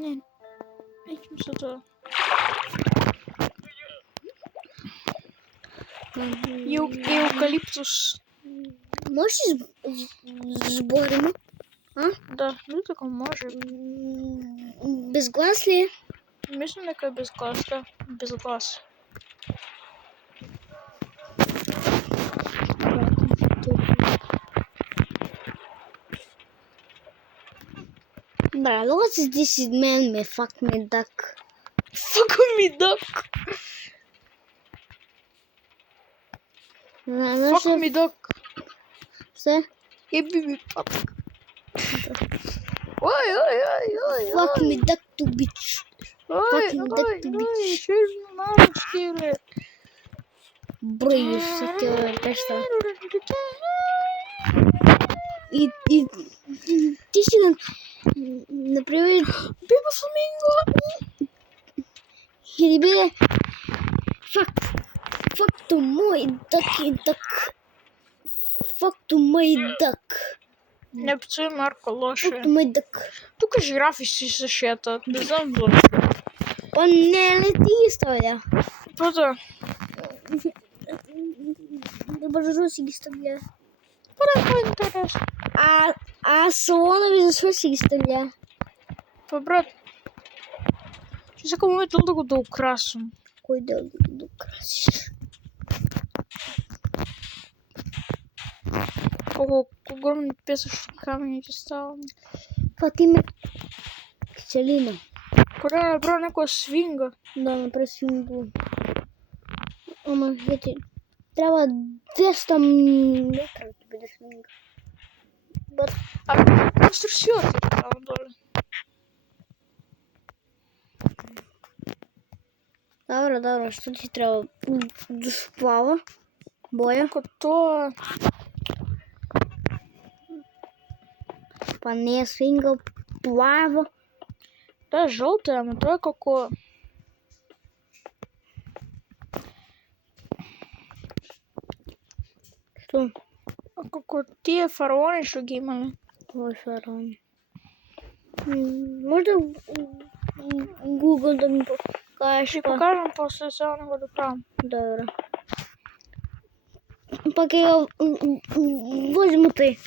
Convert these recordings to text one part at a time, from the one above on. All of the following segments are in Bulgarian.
Не, nećem se to. Eukaliptus. Можеш зборимо? Да, ну така може. Без глас ли? Мислам дека е без глас, да. Без глас. Bra, look at this man me fuck me duck. Fuck me duck. Fuck me duck. Се? Еби ми пап. Ой. Fuck me duck to bitch. Fuck me duck to bitch. Черно мамочки. Броиш се тя пешта. И ти си например Беба фламинго. или биде fuck to мой duck. Fuck to my duck. Не пцуй Марко, лоше. Fuck to my duck. Тука жирафи си се шетат. Не знам зашто. Па не ти ги ставля. Па да. Бързо си ги ставля. Па да, интересно. А салонови защо си ги ставля? Па брат. Ще сега момент да го украсам. Кой да го украсиш? Колко огромни песъчни камъни ще ставам. Това ти ме киселина. Кога да направя някоя свинга? Да, направи свинго. Ама, ето, трябва 200 метра да бъде свинга. Конструкцията е там долу. Добре, що ти трябва да сплава? Боя? Като Па не е свинга, плава. да, жълта, ама това е како... Що? Како тия фараони што ги имаме. Кой фараон? Може да Google да ми покажеш. Ще покажам после, сега не го доправям. Добре. Пак я возьму ты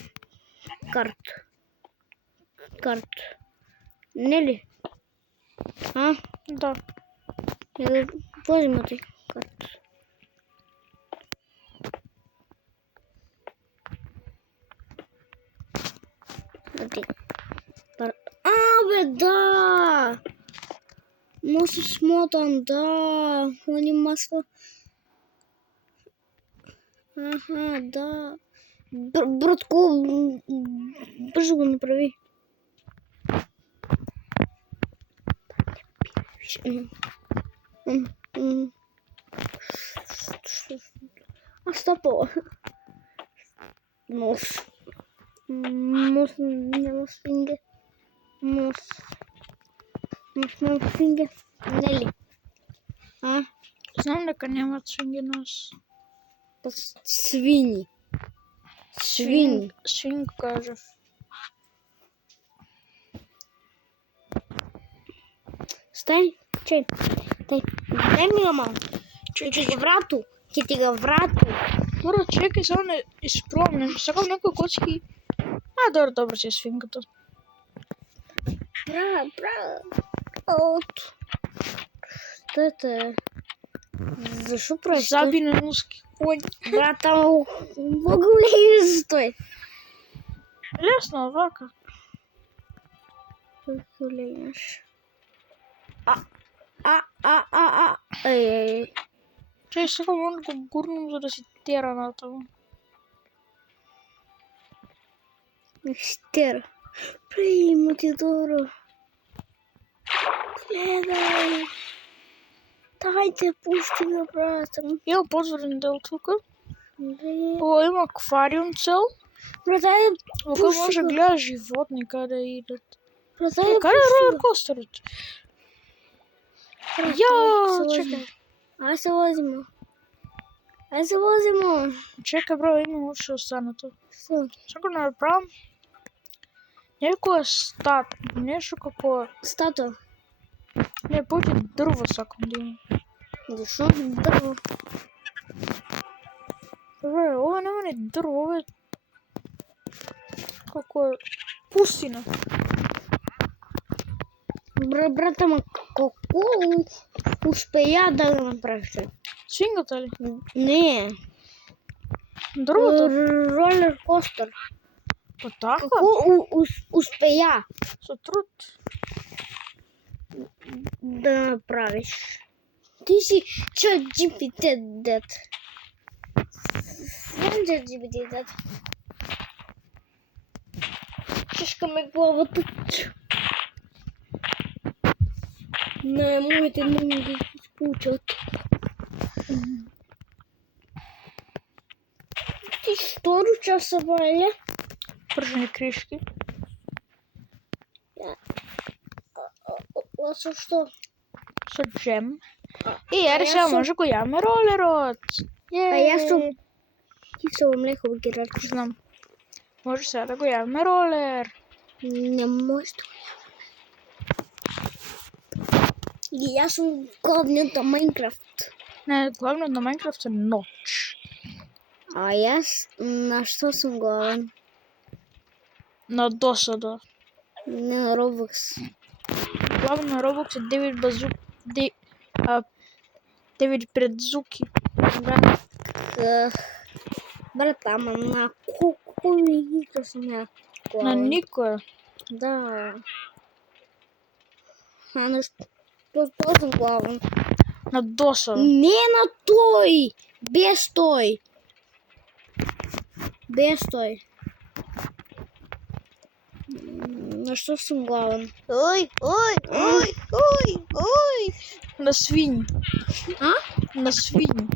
карт. Не ли? А? Да. Я возьму ты карт. Бе, да! Може смотан, да. Они масло. Ага, да. Братко, бързо го направи. Стопо. Мос няма свинге. Мос няма свинге. Нели? А? Знам дека нямат свинги нос. Свини. Свинг кажав. Стай, чай. Дай ми ама. Ке ти го врату. Добре, чекай, само не изпробвам нещо. Сакам някои коцки. Добре си е свинката. От. Що защо правиш? Заби на носки конь. Брата, много ли стой? Лесно, вака. Какво лееш? Ей. Чай, сега мога да го гурнам, за да си тера на това. Стера. Прима ти добро. Гледай. Дайте, пусти го, брата. Има подзорен дел тук. Има аквариум цел. Брата, Тук може да гледаш животни къде идат. Брата, къде е ролеркостерът? Чекай. Аз се возимо. Чекай, бро, има още останато. Що? Сега го направям. Некој стат, нешто како... Стато. Не, повеќе дрво сакам да има. Зашо дрво? Ова нема ни дрво, ова е... Како е... Пустина. Брат, ама како успеја да го направиш? Свингата ли? Не. Дрвото? Ролер костер. Па така? Како успеја Со труд. да направиш? Ти си ChatGPT дед. Знаем ChatGPT дед. Чешка ме главата. Не, моите не ми ги получат. Ти второ часа валя? Пржени кришки. А со што? Со джем. И јаре сега може го јаме ролерот. А јас сум кисело млеко ги рачу. Знам. Може сега да го јаме ролер. Не може да го јаваме. И јас сум главниот на Майнкрафт. Не, главно на Майнкрафт е ноќ. А јас на што сум главен? На досада. Не на Roblox. Главно на Roblox е Девид Бредзуки. Брат, ама на кој игра сум ја На главен? никоја. Да. А на што сум главен? На досада. Не на тој! Без тој! Без тој. На што сум главен? Ој! На свињи. А? На свињи.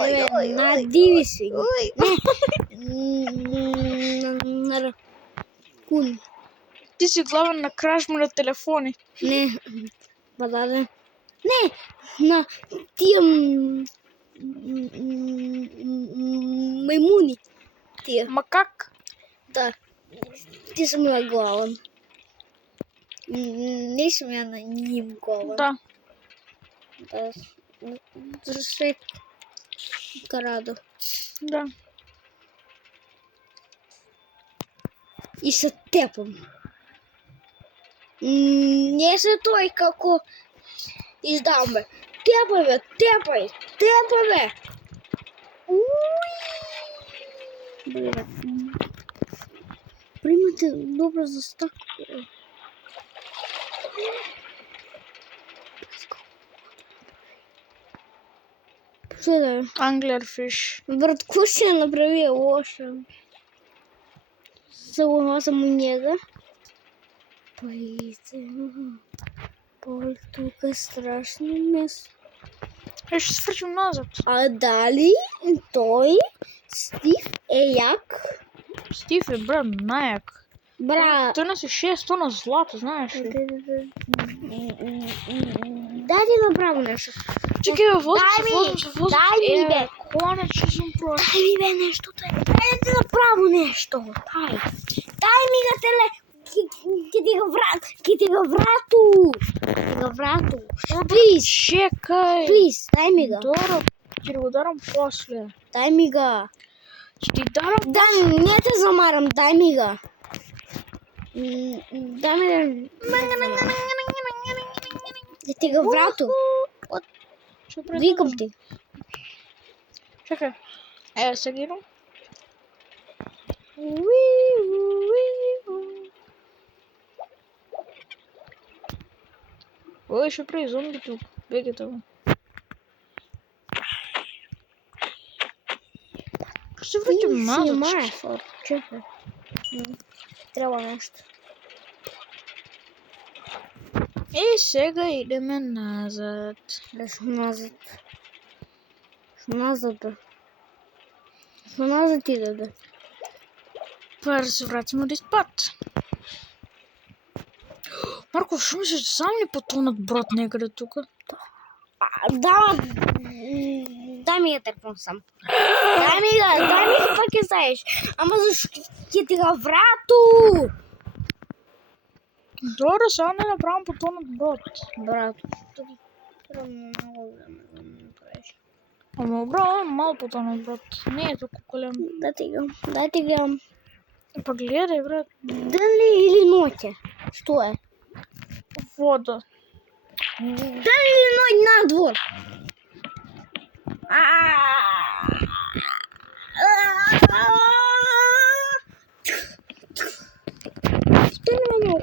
Не, на диви свињи. На ракун. Ти си главен на кражба на телефони. Не, па да. Не, на тие мајмуни. Тие. Ма как? Да. Ти сум ја главен. Не сум ја на ним главен. Да. Да. За свет карадо. Да. И се тепам. Не се тој како издаваме. Тепај бе, тепај бе. Блин. Примате добро за стак. Што да? Anglerfish. Брат, кој си ја направи лошо? Само njega. Pa idemo. Pol tukaj strašno mesto. Е, ще свършим назад. А дали той Стив е як? Стив е брат най-як. Бра. Той носи 6 тона злато, знаеш ли? Дай ти направо нещо. Чекай, воздух. Дай ми, бе. Конече съм просто. Дай ми бе нещо. Дай да ти направо нещо. Дай ми ga теле. Ки ти го врату. Please. Чекай. Please, дай ми ga. Добро, ще го дарам после. Дай ми ga. Ще ти дарам. Дай, не те замарам, дай ми ga. Дай ми да... Да ти го врату. Викам ти. Чекай. Сега идам. Ой, ще прави зомби тук. Бегайте го. Ще въртим назад. Чекай. Трябва нещо. И сега идеме назад. Защо назад? Що назад иде, бе? Пара да се вратим от изпад. Марко, шо мислиш, че сам ли потонат брат некъде тук? Да, дай ми я телефон сам. Дай ми го, пак я знаеш. Ама защо ти го врату? Добре, сега не направам потонат брод. Брат, тук трябва много време да ме направиш. Ама бро, мал потонат брод. Не е толкова голям. Дай ти гледам. Па гледай, брат. Дали или ноќе? Што е? Вода. Дали или ноќ надвор? Што не ме много?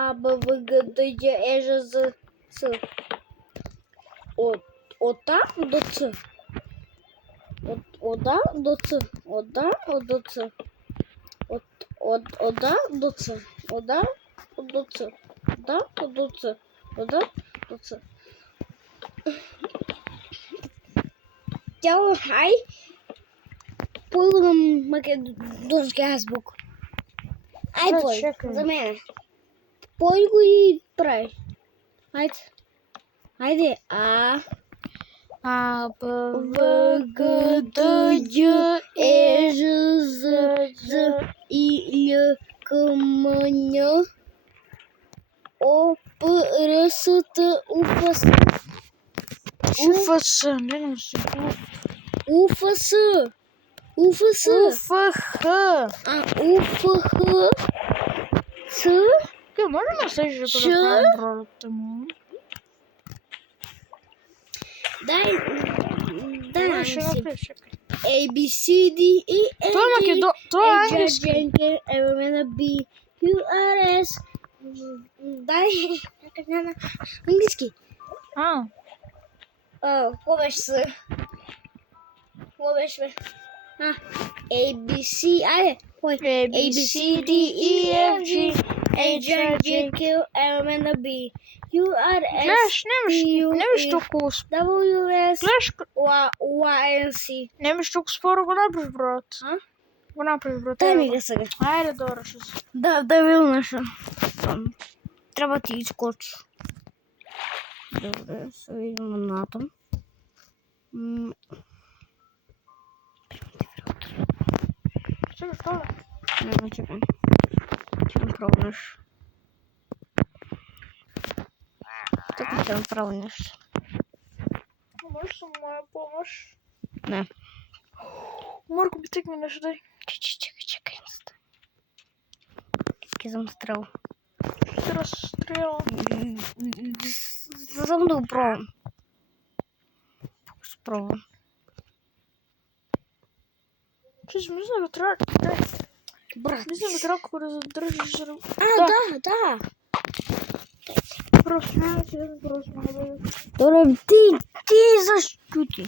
А, Б, В, Г, Д, J, Е, Ж, З, Ц. От А до Ц. От А до Ц. От А до Ц. От А до Ц. От А до Ц. От А до Ц. От А до Ц. Тяло, хай. Појго на македонски азбук. Ај, Брат, пој, чекај. за мене. Пој го и прави. Ајде. Ајде. А, Б, В, Г, Д, Ј, Е, Ж, З, З, И, Л, К, М, Н, О, П, Р, С, Т, У, Ф, С. УФС. Не знам си. У, Ф, С. У, Ф, С. УФХ. У, Ф, Х, С. Ке, може да следиш да Ш. направим бродата му? Дай Може, ще си. направиш, чекай. A, B, C, D, E, F, Тоа е G, македон... Тоа е H, I, англиски. J, K, L, M, N, B, Q, R, S. Дай, на англиски. Какво беше с? Какво беше бе? A, B, C, айде, кой? A, B, C, D, E, F, G, H, I, J, K, L, M, N, B, Q, R, S, Гледаш, немаш U, толкова... W, S, Гледаш, Y, N, C. немаш толкова споро го направиш брод. Го направиш брод. Дай ми го сега. Айде, добре, ще се. Да видим нещо. Трябва ти изкочи. Добре, се видим на атом. Чекай, това е. Не, чекай. Ще пробваш. Тук ще направя нещо. Можеш ли моя помощ? Не. Марко, би текни нещо, дай. Чекай. Кизам стрел. Ще разстреля. Само да го пробвам. Спробвам. Че си мисля да трябва... Брат. Мисля да трябва да задържиш... Да. Просто няма да... Добре, ти защо ти?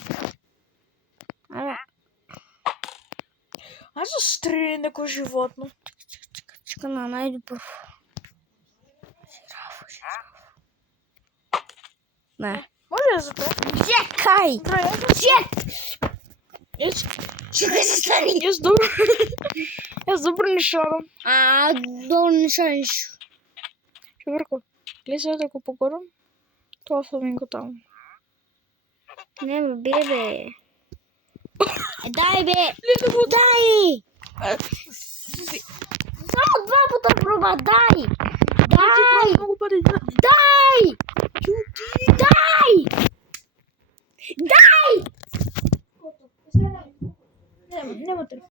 Аз застреля некое животно. Чекай, найду първо. Не. Може да за това? Чекай! Чекай се стани! Аз добро не шарам. Долу не шариш. Шевърко, гледай сега да го погорам. Това фламинго там. Не, бе. Дай, бе! Дай! Само 2 пъта проба, дай! Много пари. Дай! Няма телефон.